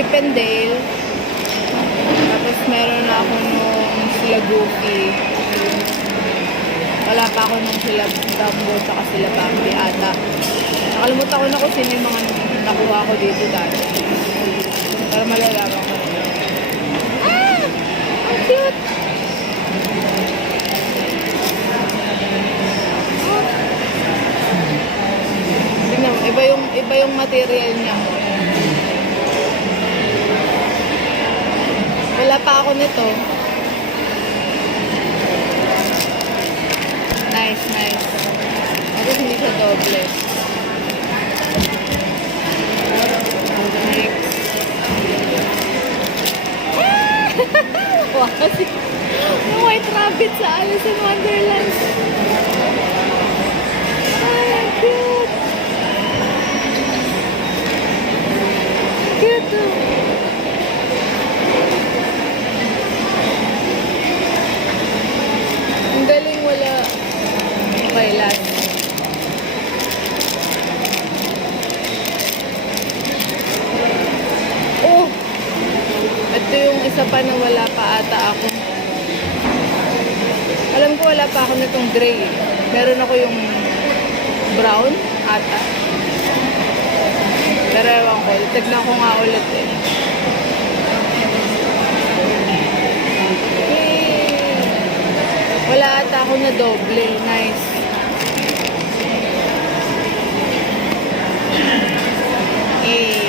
Chip and Dale. Tapos meron na ako nung sila Goofy. Wala pa ako nung sila Dumbo saka sila Bambi ata. Nakalimutan ko na kung sino yung mga nakuha ko dito dati. Para malalaman ko. Ah! Ang cute! Tingnan mo, iba yung material niya. Wala pa ako nito. Nice, nice. Tapos hindi siya doble. Next. Wow, kasi yung white rabbit sa Alice in Wonderland. Ay, ang cute. Cute oh. Ang galing wala. Okay, last. Oh! Ito yung isa pa na wala pa ata ako. Alam ko wala pa ako nitong gray. Meron ako yung brown ata. Pero ewan ko. Tignan ko nga ulit eh. Yay! Wala ata ako na doble. Nice. Yay!